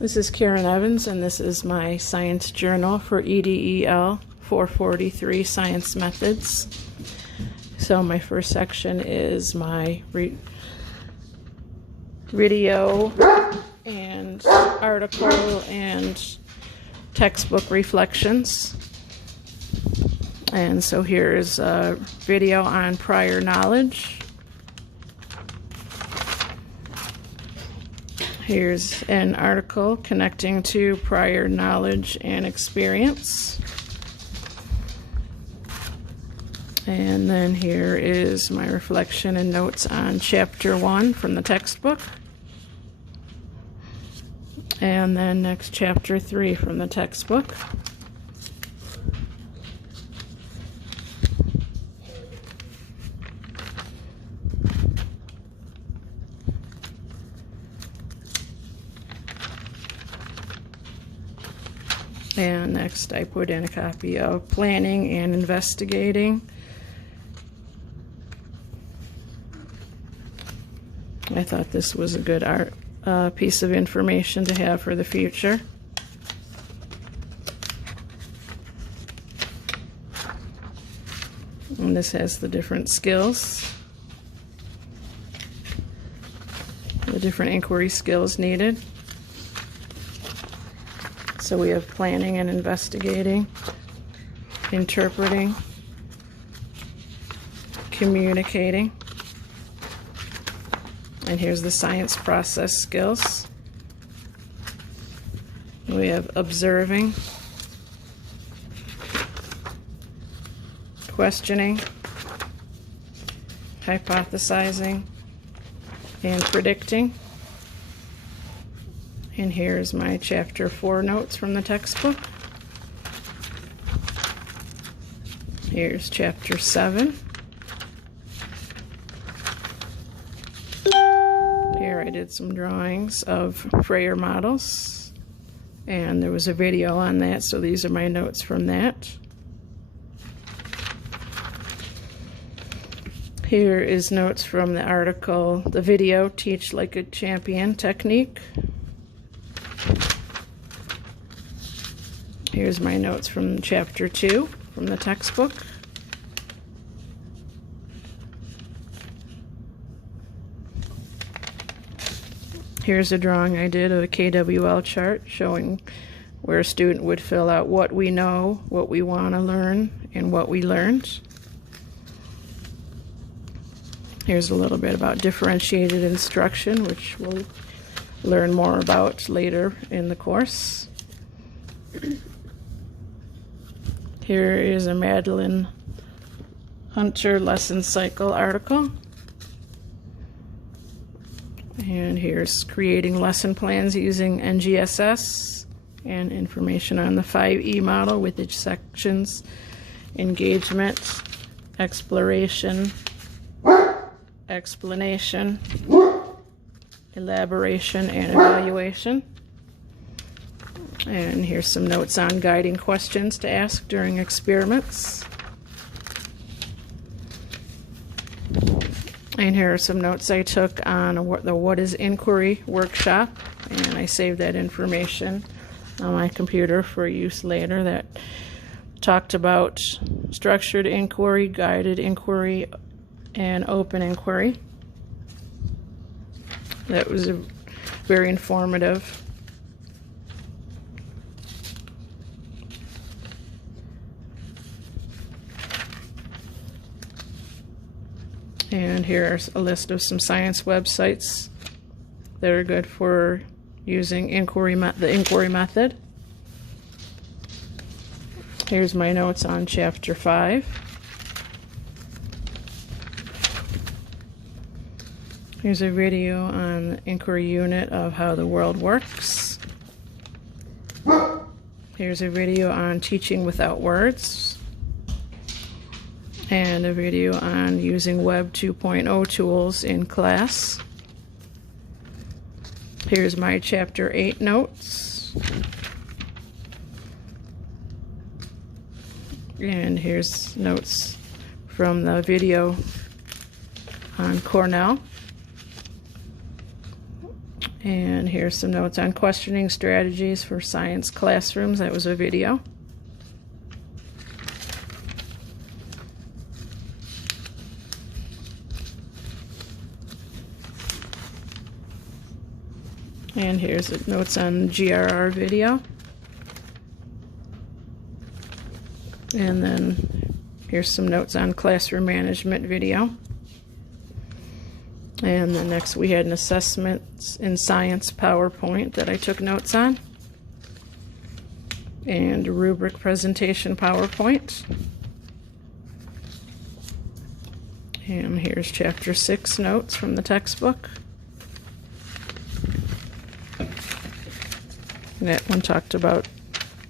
This is Karen Evans, and this is my science journal for EDEL 443 Science Methods. So my first section is my video and article and textbook reflections. And so here's a video on prior knowledge. Here's an article connecting to prior knowledge and experience. And then here is my reflection and notes on Chapter 1 from the textbook. And then next Chapter 3 from the textbook. And next I put in a copy of Planning and Investigating. I thought this was a good piece of information to have for the future. And this has the different skills, the different inquiry skills needed. So we have planning and investigating, interpreting, communicating, and here's the science process skills. We have observing, questioning, hypothesizing, and predicting. And here's my Chapter 4 notes from the textbook. Here's Chapter 7. Here I did some drawings of Freyer models, and there was a video on that, so these are my notes from that. Here is notes from the article, the video, Teach Like a Champion Technique. Here's my notes from Chapter 2 from the textbook. Here's a drawing I did of a KWL chart showing where a student would fill out what we know, what we want to learn, and what we learned. Here's a little bit about differentiated instruction, which we'll learn more about later in the course. Here is a Madeline Hunter lesson cycle article. And here's creating lesson plans using NGSS and information on the 5E model with its sections: engagement, exploration, explanation, elaboration, and evaluation. And here's some notes on guiding questions to ask during experiments. And here are some notes I took on the What is Inquiry workshop, and I saved that information on my computer for use later. That talked about structured inquiry, guided inquiry, and open inquiry. That was very informative. And here's a list of some science websites that are good for using the inquiry method. Here's my notes on Chapter 5. Here's a video on the inquiry unit of how the world works. Here's a video on teaching without words. And a video on using Web 2.0 tools in class. Here's my Chapter 8 notes. And here's notes from the video on Cornell. And here's some notes on questioning strategies for science classrooms. That was a video. And here's the notes on GRR video. And then here's some notes on classroom management video. And then next we had an assessment in science PowerPoint that I took notes on. And a rubric presentation PowerPoint. And here's chapter 6 notes from the textbook. And that one talked about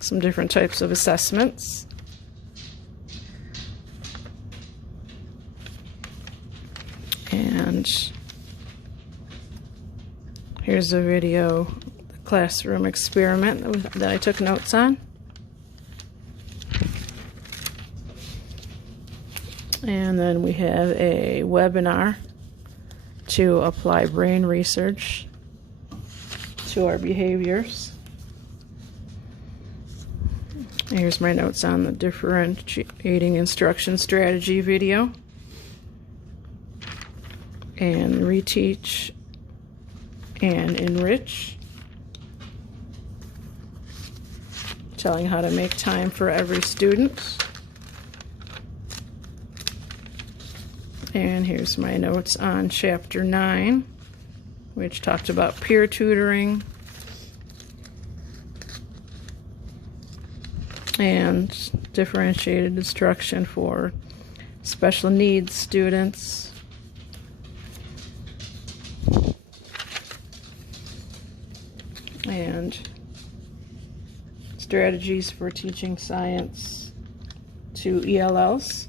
some different types of assessments. And here's a video, the classroom experiment that I took notes on. And then we have a webinar to apply brain research to our behaviors. Here's my notes on the differentiating instruction strategy video. And reteach and enrich. Telling how to make time for every student. And here's my notes on chapter 9, which talked about peer tutoring and differentiated instruction for special needs students. And strategies for teaching science to ELLs.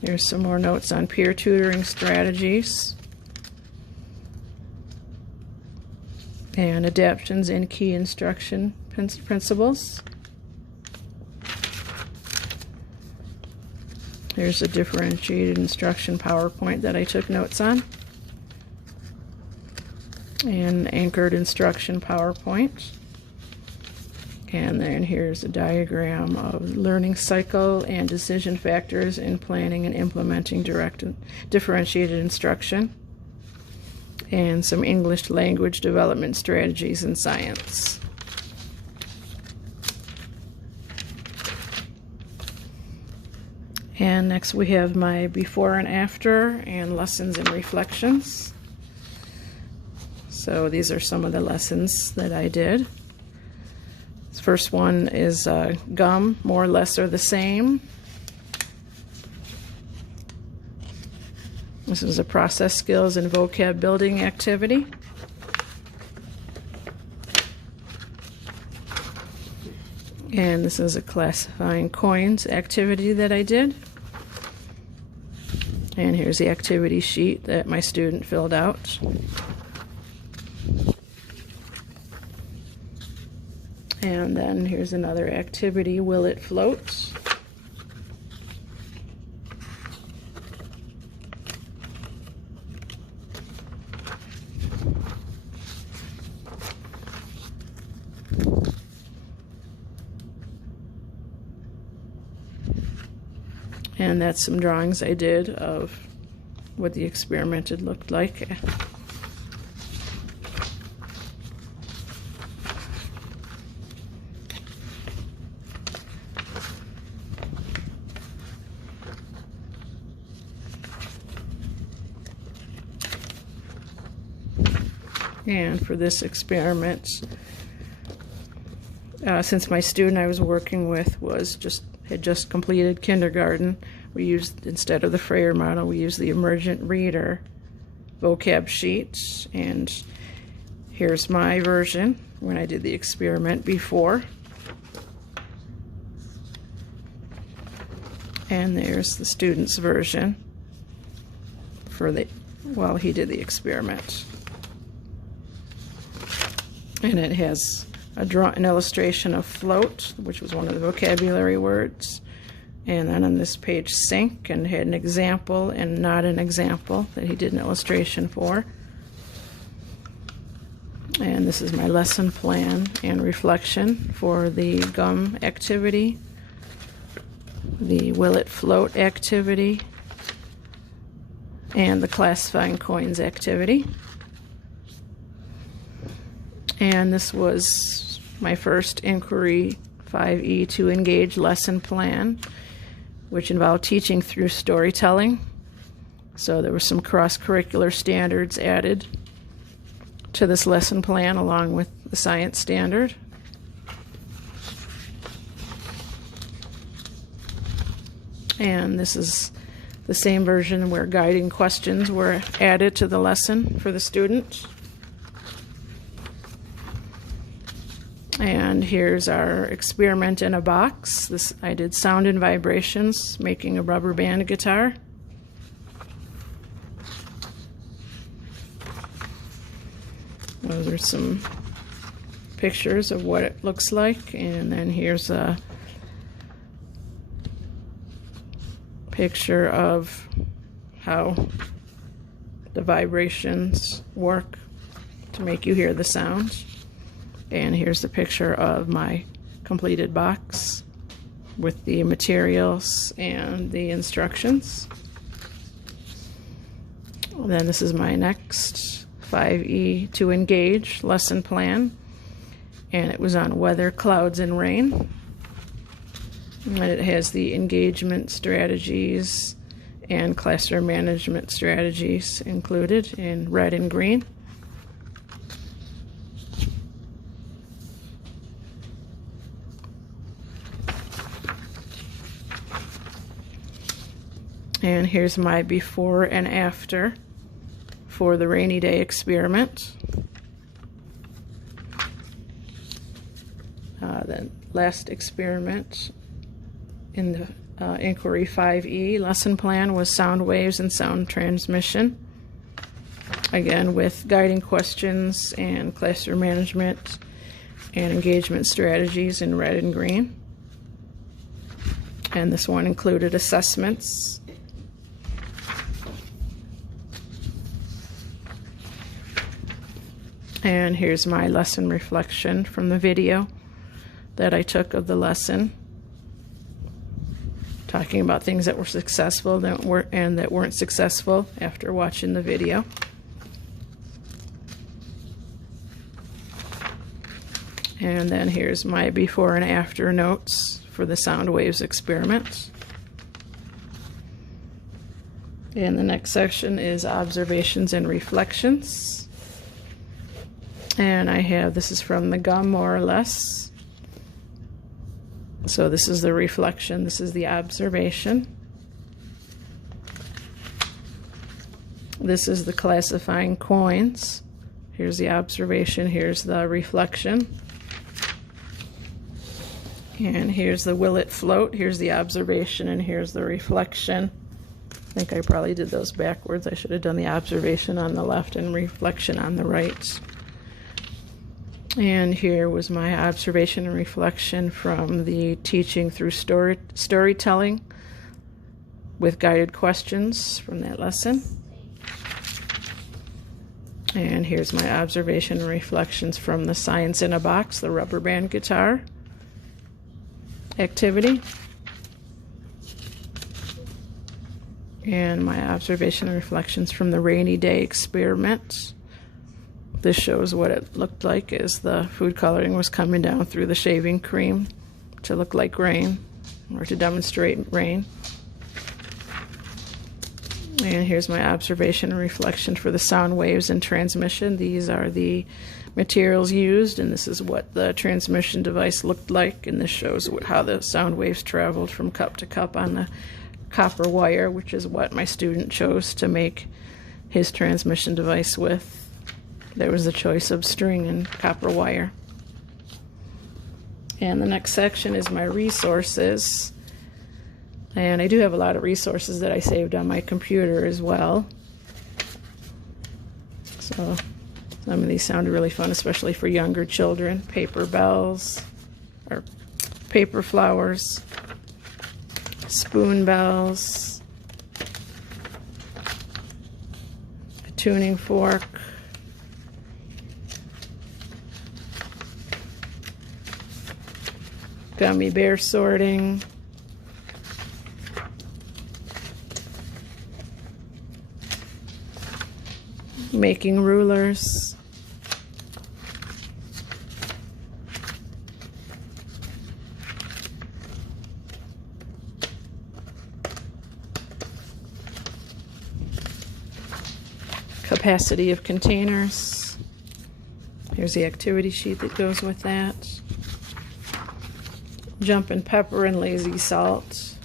Here's some more notes on peer tutoring strategies and adaptions in key instruction principles. Here's a differentiated instruction PowerPoint that I took notes on. And anchored instruction PowerPoint. And then here's a diagram of learning cycle and decision factors in planning and implementing differentiated instruction. And some English language development strategies in science. And next we have my before and after and lessons and reflections. So these are some of the lessons that I did. This first one is gum, more, less, or the same. This is a process skills and vocab building activity. And this is a classifying coins activity that I did. And here's the activity sheet that my student filled out. And then here's another activity, will it float? And that's some drawings I did of what the experiment had looked like. And for this experiment, since my student I was working with had just completed kindergarten, we used, instead of the Frayer model, we used the Emergent Reader vocab sheet. And here's my version when I did the experiment before. And there's the student's version while he did the experiment. And it has an illustration of float, which was one of the vocabulary words, And then on this page, sync, and had an example and not an example that he did an illustration for. And this is my lesson plan and reflection for the gum activity, the will it float activity, and the classifying coins activity. And this was my first Inquiry 5E to Engage lesson plan, which involved teaching through storytelling. So there were some cross-curricular standards added to this lesson plan along with the science standard. And this is the same version where guiding questions were added to the lesson for the student. And here's our experiment in a box. I did sound and vibrations, making a rubber band guitar. Those are some pictures of what it looks like. And then here's a picture of how the vibrations work to make you hear the sounds. And here's the picture of my completed box with the materials and the instructions. And then this is my next 5E to Engage lesson plan, and it was on weather, clouds, and rain. And it has the engagement strategies and classroom management strategies included in red and green. And here's my before and after for the rainy day experiment. The last experiment in the Inquiry 5E lesson plan was sound waves and sound transmission. Again, with guiding questions and classroom management and engagement strategies in red and green. And this one included assessments. And here's my lesson reflection from the video that I took of the lesson, talking about things that were successful and that weren't successful after watching the video. And then here's my before and after notes for the sound waves experiment. And the next section is observations and reflections. And I have, this is from the gum more or less. So this is the reflection, this is the observation. This is the classifying coins. Here's the observation, here's the reflection. And here's the will it float, here's the observation, and here's the reflection. I think I probably did those backwards. I should have done the observation on the left and reflection on the right. And here was my observation and reflection from the teaching through storytelling with guided questions from that lesson. And here's my observation and reflections from the Science in a Box, the rubber band guitar activity. And my observation and reflections from the rainy day experiment. This shows what it looked like as the food coloring was coming down through the shaving cream to look like rain, or to demonstrate rain. And here's my observation and reflection for the sound waves and transmission. These are the materials used, and this is what the transmission device looked like, and this shows how the sound waves traveled from cup to cup on the copper wire, which is what my student chose to make his transmission device with. There was a choice of string and copper wire. And the next section is my resources. And I do have a lot of resources that I saved on my computer as well. So some of these sounded really fun, especially for younger children. Paper bells, or paper flowers, spoon bells, a tuning fork, gummy bear sorting, making rulers, capacity of containers. Here's the activity sheet that goes with that. Jumpin' pepper and lazy salt.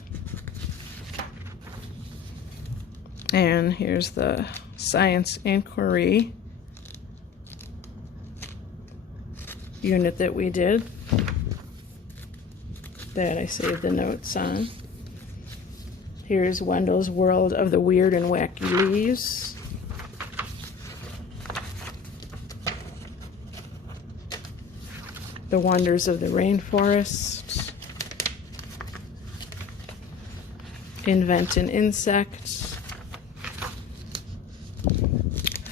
And here's the science inquiry unit that we did that I saved the notes on. Here's Wendell's World of the Weird and Wacky Leaves. The Wonders of the Rainforest. Invent an Insect.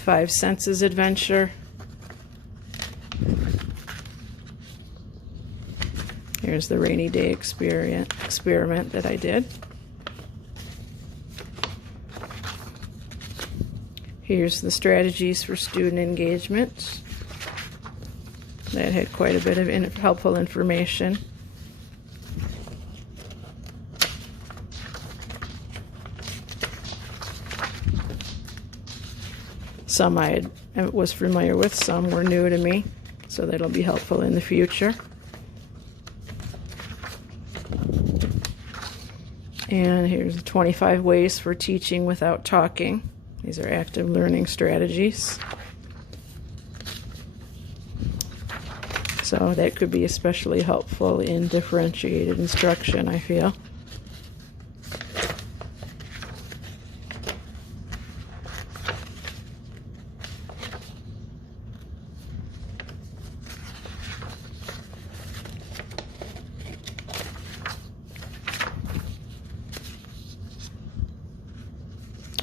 Five Senses Adventure. Here's the rainy day experiment that I did. Here's the strategies for student engagement. That had quite a bit of helpful information. Some I was familiar with, some were new to me, so that'll be helpful in the future. And here's 25 ways for teaching without talking. These are active learning strategies. So that could be especially helpful in differentiated instruction, I feel.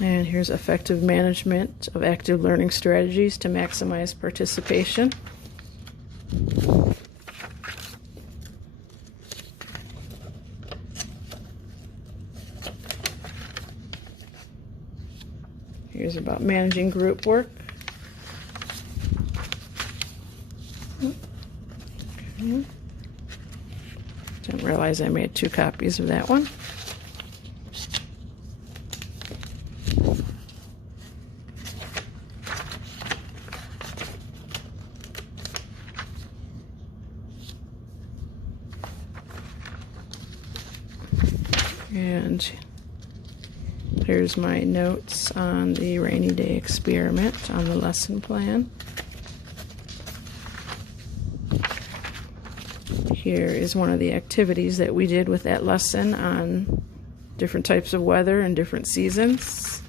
And here's effective management of active learning strategies to maximize participation. Here's about managing group work. Okay. Didn't realize I made 2 copies of that one. And here's my notes on the rainy day experiment on the lesson plan. Here is one of the activities that we did with that lesson on different types of weather and different seasons,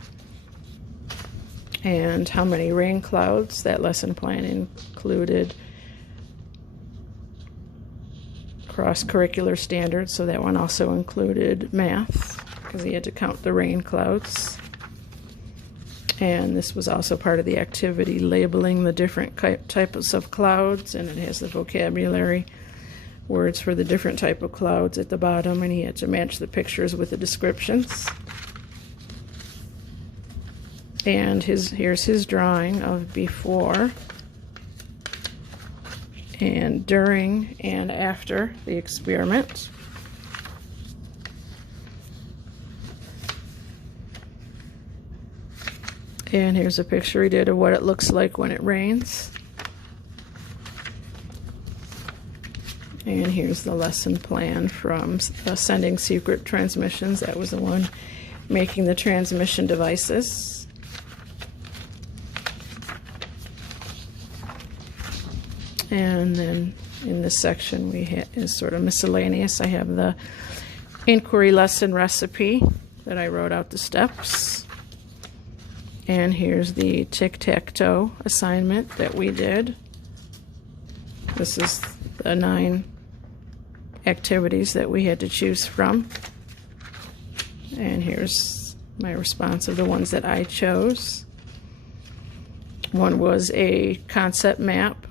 and how many rain clouds. That lesson plan included cross-curricular standards, so that one also included math, because he had to count the rain clouds. And this was also part of the activity, labeling the different types of clouds, and it has the vocabulary words for the different type of clouds at the bottom, and he had to match the pictures with the descriptions. And here's his drawing of before and during and after the experiment. And here's a picture he did of what it looks like when it rains. And here's the lesson plan from Sending Secret Transmissions. That was the one making the transmission devices. And then in this section is sort of miscellaneous. I have the inquiry lesson recipe that I wrote out the steps. And here's the tic-tac-toe assignment that we did. This is the 9 activities that we had to choose from. And here's my response of the ones that I chose. One was a concept map.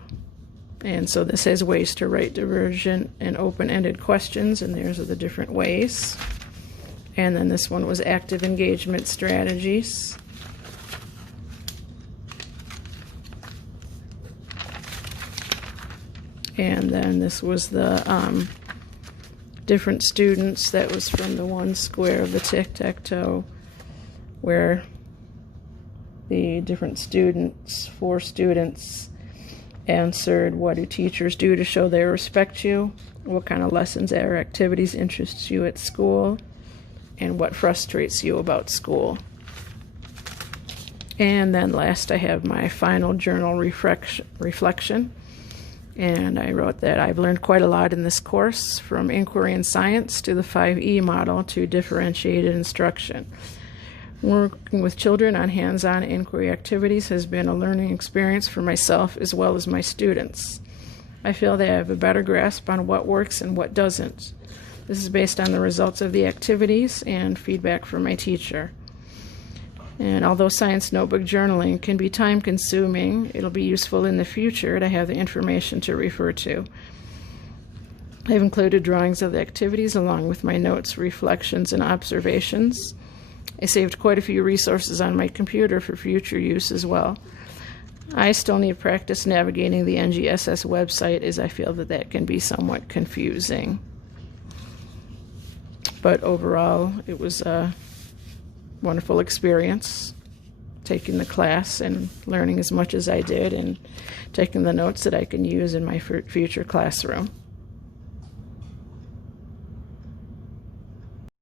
And so this has ways to write divergent and open-ended questions, and there's the different ways. And then this one was active engagement strategies. And then this was the different students. That was from the one square of the tic-tac-toe, where the different students, 4 students, answered, what do teachers do to show they respect you? What kind of lessons or activities interest you at school? And what frustrates you about school? And then last I have my final journal reflection. And I wrote that I've learned quite a lot in this course, from inquiry and science to the 5E model to differentiated instruction. Working with children on hands-on inquiry activities has been a learning experience for myself as well as my students. I feel they have a better grasp on what works and what doesn't. This is based on the results of the activities and feedback from my teacher. And although science notebook journaling can be time-consuming, it'll be useful in the future to have the information to refer to. I've included drawings of the activities along with my notes, reflections, and observations. I saved quite a few resources on my computer for future use as well. I still need practice navigating the NGSS website, as I feel that that can be somewhat confusing. But overall, it was a wonderful experience taking the class and learning as much as I did and taking the notes that I can use in my future classroom.